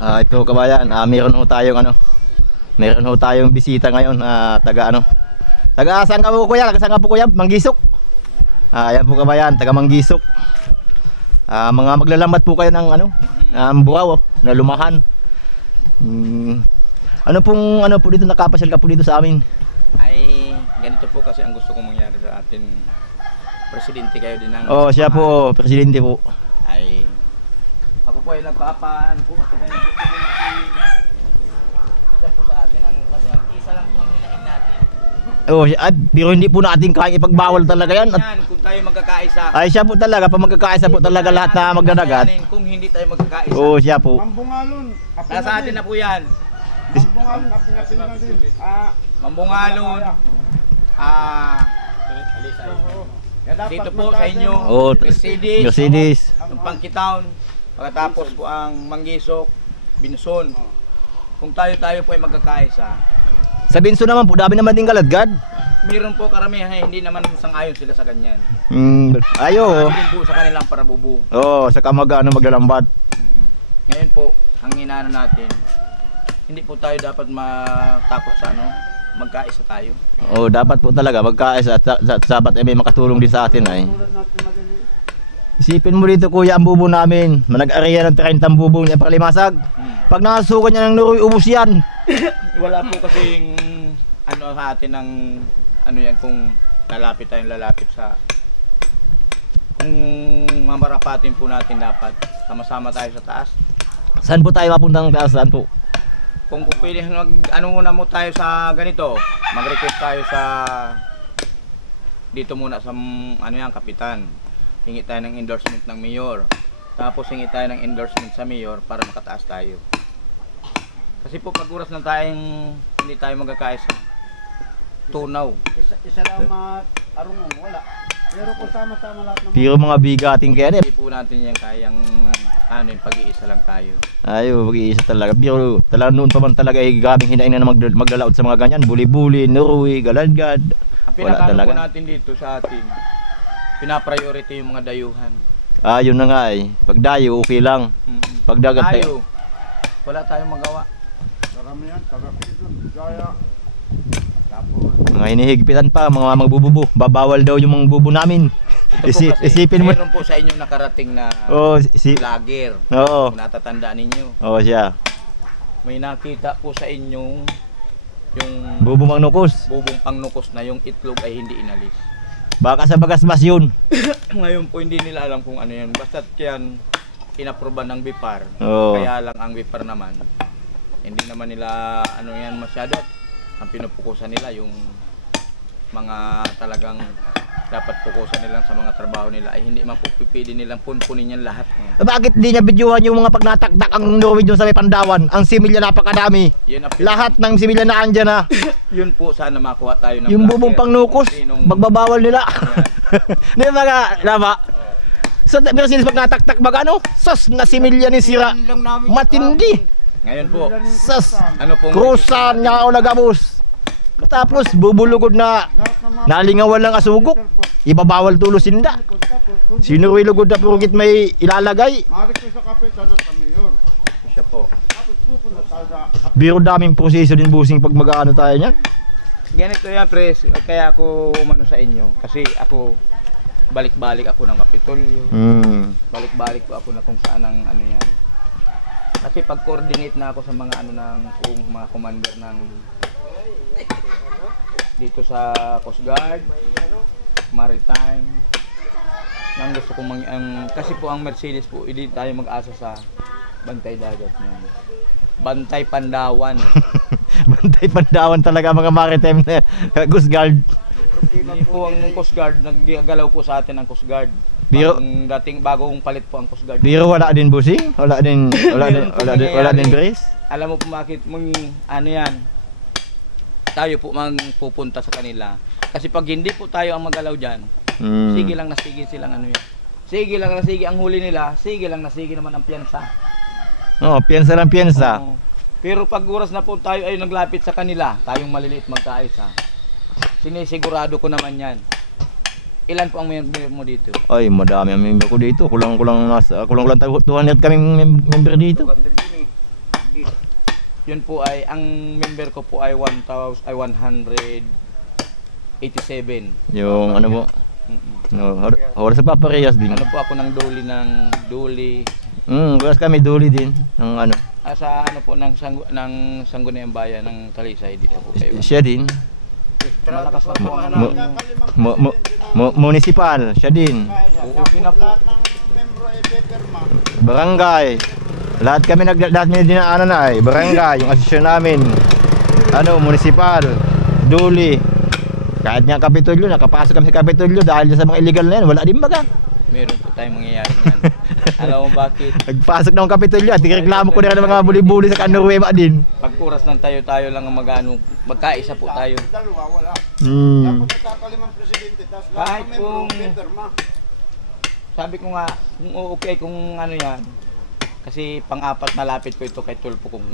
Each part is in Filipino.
Ito kabayan, meron ho tayong bisita ngayon, taga saan ka po kuya? Saan ka po kuya? Manggisok. Ayan po kabayan, taga Manggisok. Mga maglalambat po kayo ng buwaw na lumahan. Ano po dito, nakapasyal ka po dito sa amin? Ay ganito po kasi ang gusto kong mangyari sa atin. Presidente kayo din ng Siya po, presidente po. Ay ako po ay nagpapaan po kasi gusto ko isa po sa atin kasi ang isa lang po ang hinahin natin. Pero hindi po natin kaya ipagbawal talaga yan. Kung tayo magkakaisa. Ay siya po talaga, pag magkakaisa po talaga lahat na magdadagat. Kung hindi tayo magkakaisa. Siya po. Mambungalon. Nasa atin na po yan. Mambungalon, apingatin na din. Mambungalon. Dito po sa inyo. Mercedes. Pangkitown. Pagkatapos po ang Manggisok, Binson. Kung tayo po ay magkakaisa. Sa Binso naman po, dami naman din kaladgad. Meron po karamihan hindi naman sang-ayon sila sa ganyan. Ayo. Hindi po sa kanilang parabubo. Sa maglalambat. Ngayon po, ang inaano natin, hindi po tayo dapat matapos sa magkaisa tayo. Dapat po talaga magkaisa at sapat may makatulong din sa atin ay. Isipin mo dito kuya, ang bubo namin, manag-area ng 30 bubong niya pakalimasag. Pag nakasukan niya ng nuroy, ubos yan. Wala po kasing sa atin ng yan kung lalapit sa kung mamarapatin po natin dapat sama-sama tayo sa taas. Saan po tayo mapuntang taas? Saan po? Kung pwede muna mo tayo sa ganito, mag-request tayo sa dito muna sa kapitan. Hingi tayo ng endorsement ng mayor. Tapos hingi tayo ng endorsement sa mayor para makataas tayo. Kasi po pag oras na tayong hindi tayo magkakaisa, tunaw. Isa lang arungon, wala. Pero kung sama-sama lahat ng Pero mga bigating kaya hindi po natin yan kayang pag-iisa lang tayo. Pag-iisa talaga. Pero talaga noon pa man talaga gabing hinain na maglalaot sa mga ganyan. Buli-buli, nuroy, galadgad. Wala talaga. Po natin dito sa atin, pinapriority yung mga dayuhan. Yun na nga eh. Pag dayo, okay lang. Pag dagat tayo, wala tayong magawa. Karamihan, taga-Quezon, Gaya. Mga hinihigpitan pa, mga magbububo. Babawal daw yung mga bubo namin. Isipin mo. Meron po sa inyo nakarating na vlogger. Kung natatandaan ninyo. Siya. May nakita po sa inyong yung bubong pangnukos. Bubong pangnukos na yung itlog ay hindi inalis. Baka sa bagasbas yun. Ngayon po hindi nila alam kung ano yun. Basta't yan inaproban ng BIPAR. Kaya lang ang BIPAR naman hindi naman nila yan masyado. Ang pinupukusan nila yung mga talagang dapat pukusan nila sa mga trabaho nila ay hindi man po pipili nilang punpunin yan lahat. Bakit di niya bidyuhan yung mga pagnatakdak ang Norwegian sa may Pandawan? Ang similya napakadami. Lahat ng similya na andyan na. Yun po sana makuha tayo ng yung bubong pangnukos, magbabawal nila. Di ba nga, lama? Pero sinis pag nataktak sos na similya ni sira. Matindi. Ngayon po, krusan nga o nagabos. Tapos bubulugod na nalingawan lang asugok. Ibabawal tulo sinda. Sino ilugod na purugit may ilalagay? Sa kape, sana sa mayor. Siya po. Biro daming proseso din busing pag mag-ano tayo niyan. Ganito yan pres, kaya ako umano sa inyo. Kasi ako, balik-balik ako ng Kapitolyo. Balik-balik po ako na kung saan ang yan. Kasi pag-coordinate na ako sa mga mga commander ng dito sa Coast Guard, Maritime. Nang gusto kong kasi po ang Mercedes po, hindi tayo mag-asa sa bantay dagat niya. Bantay Pandawan. Bantay Pandawan talaga mga Maritime na Coast Guard. Hindi po ang Coast Guard, naggagalaw po sa atin ang Coast Guard. Dating bagong palit po ang Coast Guard. Biro wala din busing? Wala din brace? Alam mo po bakit yan? Tayo po pupunta sa kanila. Kasi pag hindi po tayo ang magalaw diyan, sige lang na sige silang yan. Sige lang na sige ang huli nila, sige lang na sige naman ang piyansa. Piyansa lang piyansa. Pero pag oras na po tayo ay naglapit sa kanila, tayong maliliit magkaisa. Sinisigurado ko naman yan. Ilan po ang member mo dito? Ay, madami ang member ko dito. Kulang tayo 200 kaming member dito. Yun po ay, ang member ko po ay 187. Yung ano po? No, oras sa paparehas din. Ano po ako ng duli. Oras kami duli din ng ano. Sa ano po ng Sangguniang Bayan ng Talisay dito po kayo. Siya din. Malakas na po ang Municipal, siya din. Oo, po. Lahat ng membro ay pepperma. Barangay. Lahat kami dinaanan na ay barangay, yung asosasyon namin. Ano, municipal, duli. Kahit nga Kapitolyo, nakapasok kami sa Kapitolyo dahil sa mga illegal na yan, wala din baga. Meron po tayong mangyayari niyan. Alam mo bakit? Nagpasok na akong Kapitolyo at reklamo ko na ng mga buli-buli sa Kanuruema din. Pag oras ng tayo lang ang magkaisa po tayo. Dalawa, wala. Hmm. Tapos nagkakalimang presidente, tapos Kahit lahat ng membro kung- pepperma. Sabi ko nga, kung okay kung ano yan. Kasi pang-apat na lapit ko ito kay Tulpo kung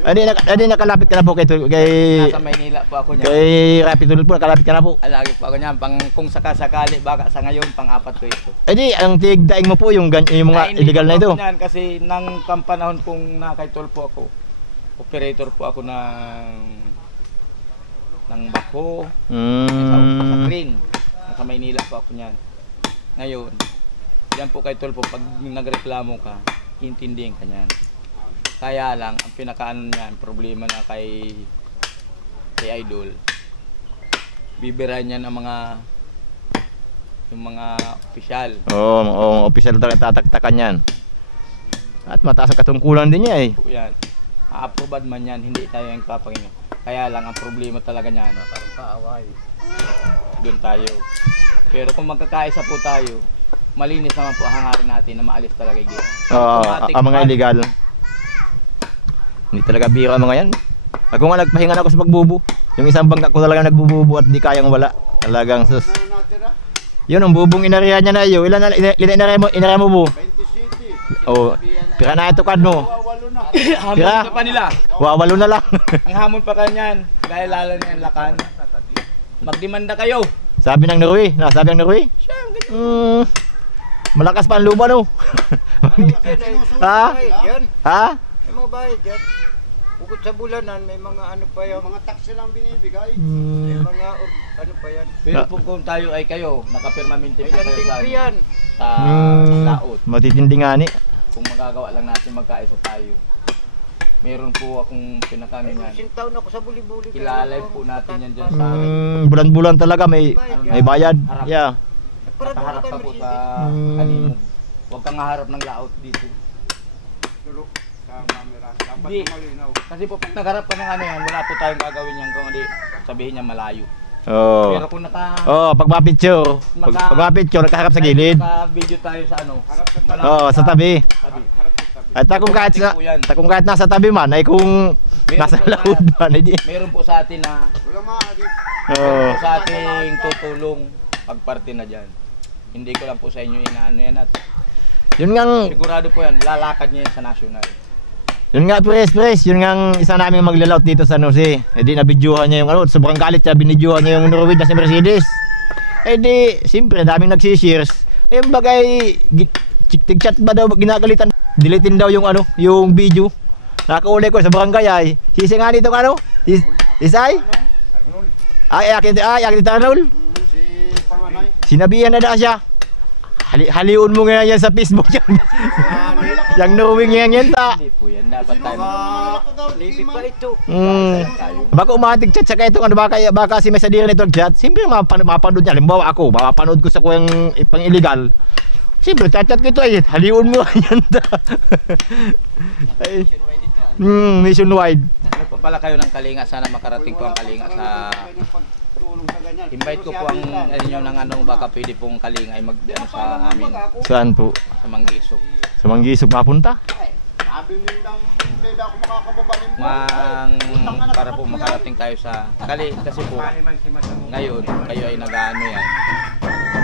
Adi nakalapit ka na po kay nasa Maynila po ako niyan. kay Rapid po, nakalapit ka na po. Lagi po ako niyan. Kung sakasakali, baka sa ngayon, pang-apat ko ito. Edi ang tigdaing mo po yung mga Ay, hindi illegal po na ito. ako niyan kasi nang kampanahon kung nakay Tulpo ako, operator po ako ng bako, sa crane. Nasa Maynila po ako niyan. Ngayon, yan po kay Tulpo, pag nagreklamo ka, intindihin ka niyan. Kaya lang, ang pinakaano niyan, problema na kay Idol, bibirahan niya ng yung mga opisyal. Oo, opisyal tataktakan yan. At mataas ang katungkulan din niya eh. Yan. A-approbad man yan, hindi tayo yung papangin. Kaya lang, ang problema talaga niya, parang kaaway. Doon tayo. Pero kung magkakaisa po tayo, malinis naman po ang hangarin natin na maalis talaga yung Oo, ang mga illegal. Hindi talaga biro ang mga yan. Ako nga nagpahinga na ako sa pagbubo. Yung isang bangka ko talaga nagbububo at di kayang wala. Talagang sus. Ano natira? Yun ang bubong inariya niya na iyo. Ilan inariya mo bu? 20 city. Oh, pira na ito kad mo. Wawalo na. Hamon Tira. na pa nila. Wawalo na lang. Ang hamon pa kanyan. Dahil lalo na yung lakan. Magdemanda kayo. Sabi ng Norway. Sabi ng Norway. Malakas pa ang lupa no. Ha? Yan. Ha? May mga bayad yan. Bukod sa bulanan, may mga ano pa yan. Mga taxi lang binibigay. May mga ano pa yan. Pero kung tayo ay kayo, nakapirmamente May po kayo landing yan. sa laot. Matitindi nga ni. Kung magagawa lang natin magkaisa tayo. Meron po akong pinakano niyan. Sintaon ako sa buli-buli. Kilalive po natin yan dyan sa Bulan-bulan talaga may bayad. Yeah. nakaharap ka po sa kanimo. Huwag kang haharap ng laot dito. Pero sa camera, dapat Hindi. malinaw. Kasi po pag nagharap ka ng ano yan, wala po tayong gagawin yan kung hindi sabihin niya malayo. Oh. Pero kung Pag mapicture, pag mapicture nakaharap sa gilid. naka-video tayo sa ano, Sa tabi. tabi. At kung kahit nasa tabi man ay kung nasa po laod man ay di. Meron po sa atin na Wala mahagip. meron po sa ating tutulong pagparte na dyan. Hindi ko lang po sa inyo inaano yan at Yun ngang sigurado po yan, lalakad niya yan sa national. Yun nga press, yun nga isa naming maglalaot dito sa Jose. Eh di nabidyohan niya yung ano, sobrang galit siya, binidyohan niya yung Norway na si Mercedes. Eh di, siyempre daming nagsishares. Eh bagay, tig-chat ba daw ginagalitan? Dilitin daw yung ano, yung video. Nakauli ko sa barangay ay. Sisi nga dito ano? Isay? Ay, akin dito Arnold. Si Panganay. Sinabihan na daw siya. Haliun mo nga yan sa Facebook yan. Yang Norway yan ta. Hindi po yan, dapat tayo. Lipi pa ito. Baka umatig chat sa kayo ano baka si Mesadira nito chat. Siyempre mapanood niya. Halimbawa ako, mapanood ko sa kung pang illegal. Siyempre chat ko ito ay haliun mo yan ta. Ay. Nationwide. Ano po pala kayo ng Kalinga, sana makarating po ang Kalinga sa invite ko po ang inyo ng ano, baka pwede pong Kalinga ay mag ano, sa amin Saan po? sa Manggisok. Sa Manggisok mapunta? Sabi nindang hindi daw ako makakababanin mo. Para po makarating tayo sa kasi po ngayon kayo ay nag-ano yan.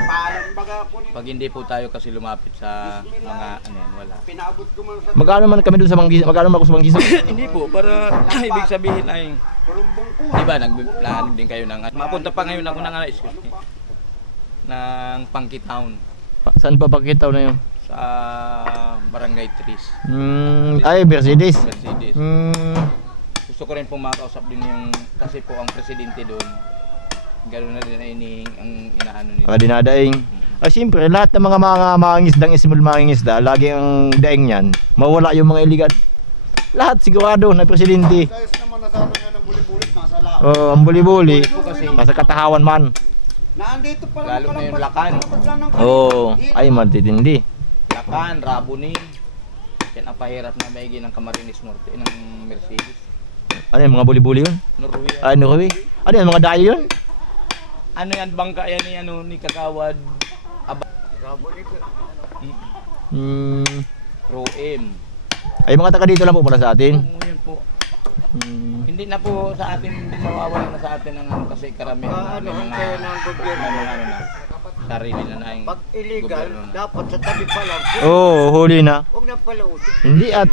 Paalam baga ako ni. Pag hindi po tayo kasi lumapit sa mga ano yan, wala. Pinaabot ko man sa Magkano man kami doon sa Manggisok? Magkano man ako sa Manggisok? Hindi po, para ibig sabihin ay kurumbong ko. di ba nagplano din kayo ng mapunta pa ngayon ako ng excuse me ng Punky Town Saan pa pakitaw na yun? sa Barangay Tris. Ay, Mercedes. Mercedes. Gusto ko rin pong makausap din yung, kasi po ang presidente doon, gano'n na din ay ang inaano nila. Dinadaing. Siyempre, lahat ng mga mangingisdang small mangingisda, lagi ang daing niyan, mawala yung mga iligan. Lahat sigurado na presidente. Guys naman nasana nga ng buli-bulit, nasa lahat. Ang buli-buli, nasa katahawan man. Naandito pala Lalo na yung Lakan. Ay matitindi. Lakan, Rabonin. Yan ang pahirap na maigi ng Camarines Norte, ng Mercedes. Ano yung mga buli-buli yun? Norway. Norway. Ano yung mga dayo yun? Ano yan, bangka yan ni Kagawad. Rabonin ko. Roem. Ay mga taga dito lang po pala sa atin. Oo, yun po. Hindi na po sa atin, hindi mawawala na sa atin ang ano, kasi karamihan Ano ang kaya ng gobyerno? na sarili na na yung Pag illegal, gobyerno na. dapat sa tabi pa lang. Huli na. Huwag na pala ulit. Hindi at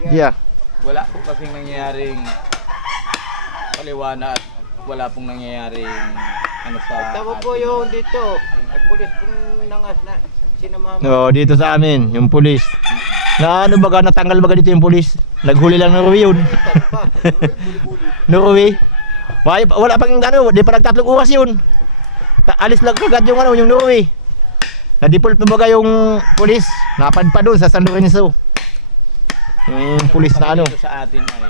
Wala po kasing nangyayaring paliwana at wala pong nangyayaring ano sa Tama po atin. yung dito. Ay pulis pong nangas na sinamama. dito sa amin, yung pulis. Na ano baga, natanggal baga dito yung pulis. Naghuli lang ng Norway yun. Norway. Wala pang di pa nagtatlong oras yun. Alis lang kagad yung yung Norway. Na-default pa baga yung pulis. Napadpa doon sa San Lorenzo. Yung pulis na ano. Dito sa atin ay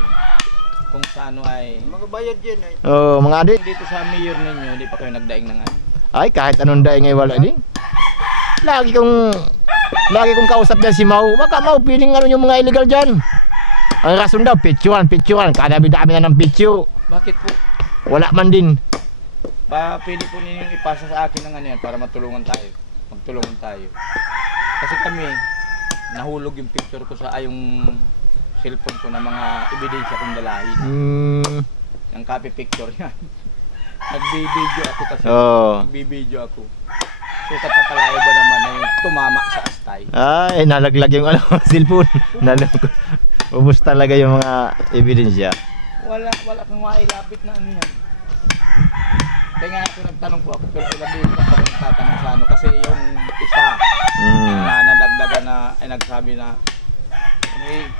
kung sa ano ay Mga bayad yan ay. Mga adik. dito sa mayor ninyo, hindi pa kayo nagdaing ng ano. Ay, kahit anong daing ay wala din. Lagi kong kausap dyan si Mau. Baka Mau, piling ano yung mga illegal dyan. Ang rason daw, picturean. Kadami-dami na ng picture. Bakit po? Wala man din. Pwede po ninyong ipasa sa akin ng ano yan para magtulungan tayo. Kasi kami, nahulog yung picture ko sa yung cellphone ko na mga ebidensya kong dalahin. Yung copy picture yan. Nagbibideo ako kasi. Nagbibideo ako. So katakalayo ba naman na yung tumama sa astay? Ay, nalaglag yung cellphone. Ubus talaga yung mga ebidensya. Wala kang mailapit na ano yan. Kaya nga ako nagtanong po ako, pero labi ko pa kung tatanong sa ano. Kasi yung isa na nadagdagan na ay nagsabi na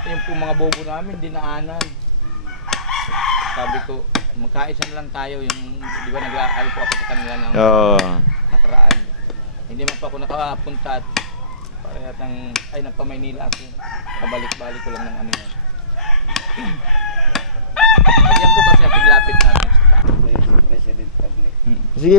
yung po mga bobo namin dinaanan. Sabi ko, magkaisa na lang tayo yung, di ba nag-aaral po ako sa kanila ng nakaraan. Hindi man pa ako nakapunta at parehas nagpa-Maynila ako. Kabalik-balik ko lang ng ano yan. Yan po kasi ang tiglapit natin sa tao. President Tagle. Sige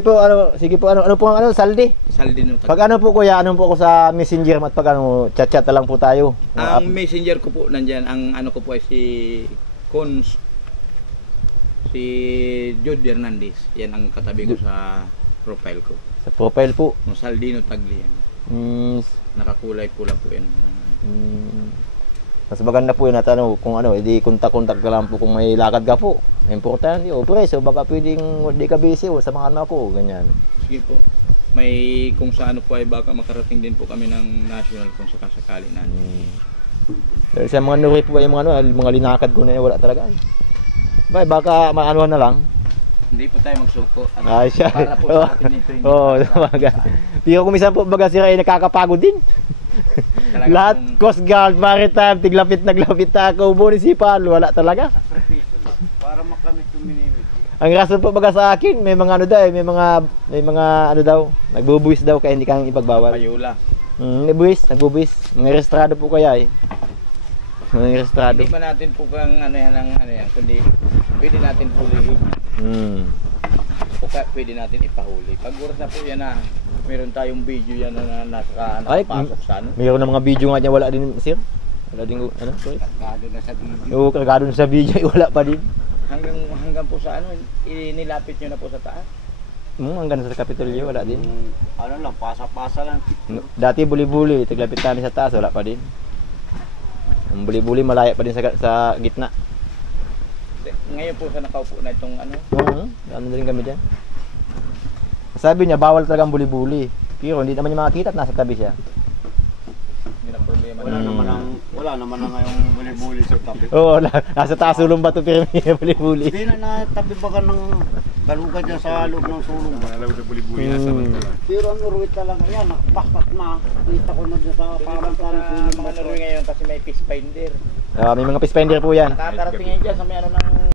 po, ano po ang saldi? Saldi no. Pag ano po kuya, ano po ako sa Messenger at pag chat-chat na lang po tayo. Ang messenger ko po nandiyan, ang ano ko po ay si Jude Hernandez. Yan ang katabi ko sa profile ko. Sa profile po. No, Saldino Tagle yan. Nakakulay pula po yan. Mas maganda po yun at kung edi kontak-kontak ka lang po kung may lakad ka po. Importante, pre, so baka pwedeng di ka busy samahan mo ako, ganyan. Sige po. May kung sa ano po ay baka makarating din po kami ng national kung sakasakali na. Dahil sa mga Norway po yung mga linakad ko na wala talaga. Baka maanuhan na lang. Hindi po tayo magsuko. Ay, siya. Para po sa atin ito. Pero kung minsan po baga sila ay nakakapagod din. Lahat Coast Guard, Maritime, naglapit ako, municipal, wala talaga. Para makamit yung minimit. Ang rason po baga sa akin, may mga may mga nagbubuwis daw kaya hindi kang ipagbawal. Payula. Nagbubuwis. Mga restrado po kaya Mga restrado. Hindi pa natin po kang ano yan, kundi pwede natin hulihin. O kaya pwede natin ipahuli. Pag oras na po yan meron tayong video yan na nakapasok sa ano. Mayroon na mga video nga niya, wala din sir. Wala din sorry. Kargado na sa video. Oo, kargado na sa video, wala pa din. Hanggang po sa inilapit nyo na po sa taas. Hanggang sa Kapitolyo, wala din. Ano lang, pasa-pasa lang. Dati buli-buli, tiglapit namin sa taas, wala pa din. Ang buli-buli malaya pa din sa gitna. Ngayon po sa nakaupo na itong ano. Ano din kami dyan. Sabi niya, bawal talagang buli-buli. Pero hindi naman niya makakita at nasa tabi siya. Hindi na problema. Wala naman ang ngayong buli-buli sa tabi. Oo, nasa taas sulong bato pero may buli-buli. Hindi na natabi ba ka ng kaluga dyan sa loob ng sulong ba? Malalaw na buli-buli na sa mantala. Pero ang Norway talaga yan, nakapaspat na. Kita ko na dyan sa parang sa sulong mga Norway ngayon kasi may fish finder. May mga fish finder po yan. Nakakarating yan dyan sa may ano ng